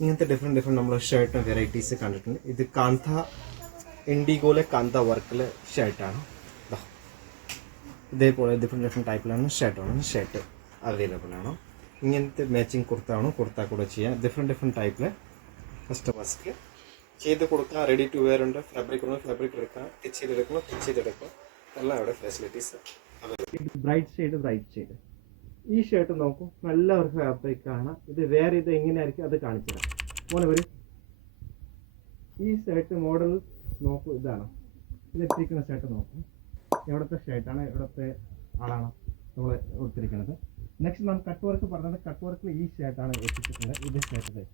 ഇങ്ങനത്തെ ഡിഫറെൻറ്റ് നമ്മൾ shirt varieties കണ്ടിട്ടുണ്ട്. ഇത് കാന്ത ഇൻഡിഗോയിലെ കാന്ത വർക്കിലെ ഷർട്ടാണ്. ഇതേപോലെ ഡിഫറെൻറ്റ് ടൈപ്പിലാണ് ഷർട്ട് അവൈലബിൾ ആണ്. ഇങ്ങനത്തെ മാച്ചിങ് കുർത്ത കൂടെ ചെയ്യാം. ഡിഫറെൻറ്റ് ടൈപ്പിൽ കസ്റ്റമേഴ്സ്ക്ക് ചെയ്ത് കൊടുക്കാം. റെഡി ടു വെയർ ഉണ്ട്. ഫാബ്രിക് എടുക്കാം, സ്റ്റിച്ച് ചെയ്തെടുക്കാം. എല്ലാം അവിടെ ഫെസിലിറ്റീസ് അവൈലബിൾ. ബ്രൈറ്റ് ഷെയ്ഡ് ഈ ഷർട്ട് നോക്കൂ, നല്ല ഒരു ഫാബ്രിക്കാണ്. ഇത് വേറെ ഇത് എങ്ങനെയായിരിക്കും അത് കാണിച്ചു തരാം. മോനെ വരും. ഈ ഷർട്ട് മോഡൽ നോക്കൂ, ഇതാണ് ഇതെത്തിക്കുന്ന ഷർട്ട് നോക്കൂ. എവിടുത്തെ ഷർട്ടാണ്, എവിടുത്തെ ആളാണ് നമ്മൾ കൊടുത്തിരിക്കുന്നത്. നെക്സ്റ്റ് നമ്മൾ കട്ട് വർക്ക് പറഞ്ഞത്, കട്ട് വർക്കിൽ ഈ ഷർട്ടാണ് എത്തിച്ചിട്ടുണ്ട്. ഇത് ഷർട്ട്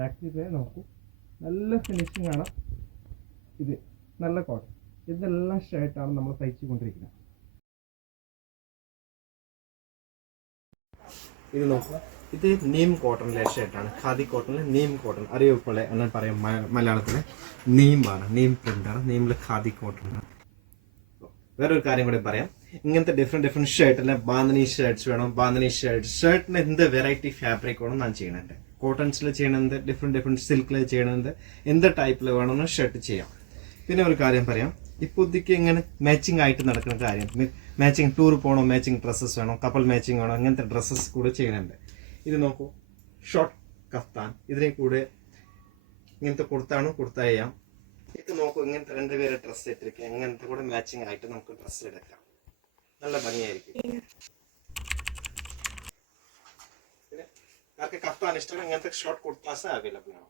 ബാക്കിൽ നോക്കൂ, നല്ല ഫിനിഷിംഗ് ആണ്. ഇത് നല്ല കോട്ടൺ, ഇതെല്ലാം ഷർട്ടാണ് നമ്മൾ തയ്ച്ചു കൊണ്ടിരിക്കുന്നത്. ഇത് നോക്കുക, ഇത് നീം കോട്ടണിലെ ഷർട്ടാണ്. ഖാദി കോട്ടണിലെ നീം കോട്ടൺ അറിയപ്പോലെ എന്നാൽ പറയാം മലയാളത്തിലെ നീമാണ്, നീം പ്രിന്റാണ്. നീമിൽ ഖാദി കോട്ടൺ. വേറൊരു കാര്യം കൂടെ പറയാം. ഇങ്ങനത്തെ ഡിഫറെൻറ്റ് ഷർട്ടിലെ ബാന്ദനി ഷർട്ട്സ് വേണം. ബാന്ദനി ഷർട്ടിന് എന്ത് വെറൈറ്റി ഫാബ്രിക് വേണം ഞാൻ ചെയ്യണുണ്ട്. കോട്ടൺസിൽ ചെയ്യണത്, ഡിഫറെൻറ്റ് സിൽക്കിൽ ചെയ്യണത്, എന്ത് ടൈപ്പിൽ വേണമെന്ന് ഷർട്ട് ചെയ്യാം. പിന്നെ ഒരു കാര്യം പറയാം, ഇപ്പോൾ ഇതിക്ക് ഇങ്ങനെ മാച്ചിങ് ആയിട്ട് നടക്കുന്ന കാര്യം, മാച്ചിങ് ടൂർ പോകണോ, മാച്ചിങ് ഡ്രസ്സസ് വേണോ, കപ്പിൾ മാച്ചിങ് വേണോ, അങ്ങനത്തെ ഡ്രസ്സസ് കൂടെ ചെയ്യുന്നുണ്ട്. ഇത് നോക്കൂ, ഷോർട്ട് കഫ്താൻ, ഇതിനെ കൂടെ ഇങ്ങനത്തെ കുർത്ത ചെയ്യാം. ഇത് നോക്കൂ, ഇങ്ങനത്തെ രണ്ടുപേരെ ഡ്രസ്സ് ഇട്ടിരിക്കുക, ഇങ്ങനത്തെ കൂടെ മാച്ചിങ് ആയിട്ട് നമുക്ക് ഡ്രസ്സ് എടുക്കാം. നല്ല ഭംഗിയായിരിക്കും. പിന്നെ ആർക്ക് കഫ്താൻ ഇഷ്ടമാണ്, ഇങ്ങനത്തെ ഷോർട്ട് കുർത്താസ് അവൈലബിൾ ആണ്.